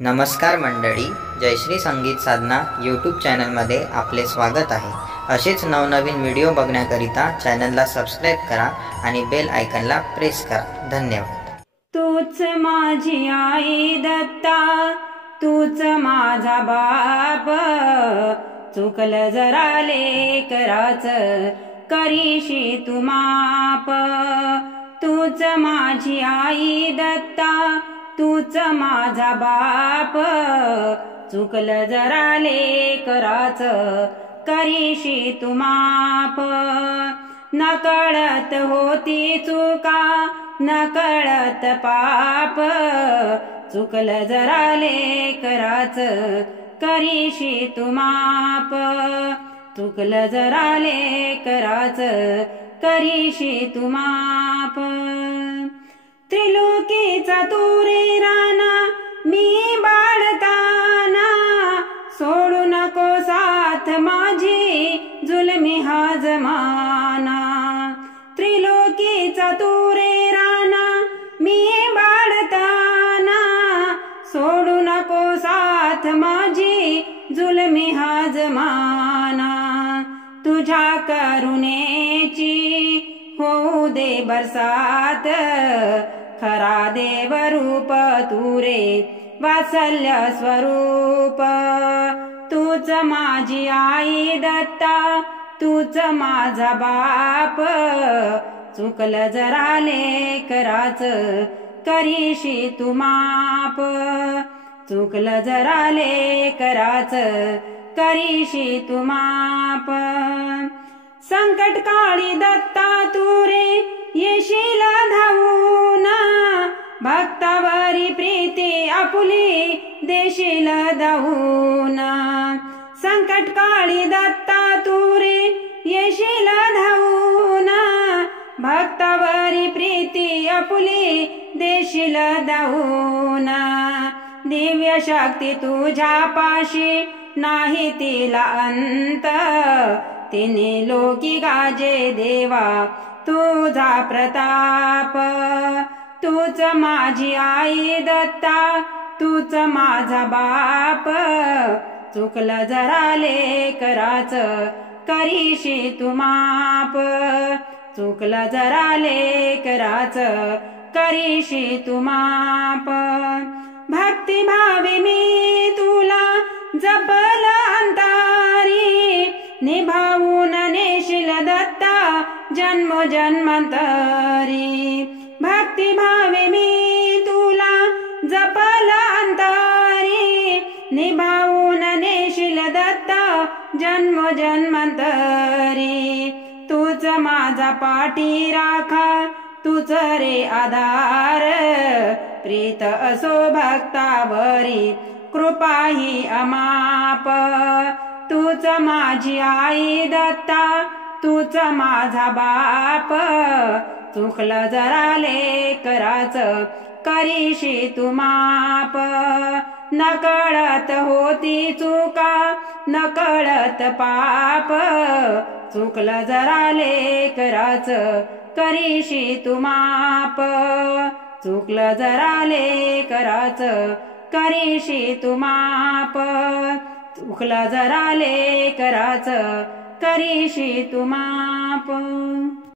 नमस्कार मंडळी, जयश्री संगीत साधना यूट्यूब चॅनलमध्ये आपले स्वागत आहे। असेच नवनवीन व्हिडिओ बघण्याकरिता चॅनलला सबस्क्राइब करा आणि बेल आयकॉनला प्रेस करा। धन्यवाद। तूच माझी आई दत्ता, तूच माझा बाप, चुकलं जरा लेकराचं करीशी तू माप। तूच माझी आई दत्ता, तूच माझा बाप, चुकलं जरा लेकराचं करीशी तू माप। नकळत होती चुका, नकळत पाप, चुकलं जरा लेकराचं करीशी तू माप। चुकलं जरा लेकराचं करीशी तू माप। त्रिलोकीचा तू रे राणा, मी बाळताना, सोडू नको साथ माझी जुलमी हा जमाना। त्रिलोकीचा तू रे राणा, मी बाळताना, सोडू नको साथ माझी जुलमी हा जमाना। तुझ्या करुणेची होऊ दे बरसात, खरा देव रूप तू रे वात्सल्य स्वरूप। तूच माझी आई दत्ता, तूच माझा बाप, चुकलं जरा लेकराचं करीशी तू माप। चुकलं जरा लेकराचं करीशी तू माप। संकट काळी दत्ता तू रे येशील धावून, भक्तावरी प्रीती आपुली देशील धावून। संकट काळी दत्ता तू रे येशील धावून, भक्तावरी प्रीती आपुली देशील धावून। दिव्य शक्ती तुझ्या पाशी नाही तिला अंत, तिने लोकी गाजे देवा तुझा प्रताप। तूच माझी आई दत्ता, तूच माझा बाप, चुकलं जरा लेकराचं करीशी तू माप। चुकलं जरा लेकराचं करीशी तू माप। भक्तिभावी मी तुला जपलं अंतारी, निभावून नेशील दत्ता जन्म जन्मांतरी। भक्तिभावी मी तुला जपलं अंतारी, निभावून नेशील दत्ता जन्म जन्मांतरी। तूच माझा पाठी राखा, तूच रे आधार, प्रीत असो भक्तावरी कृपा ही अमाप। तूच माझी आई दत्ता, तूच माझा बाप, चुकलं जरा लेकराचं करीशी तू माप। नकळत होती चुका, नकळत पाप, चुकलं जरा लेकराचं करीशी तू माप। चुकलं जरा लेकराचं करीशी तू माप। चुकलं जरा लेकराचं करीशी तू माप।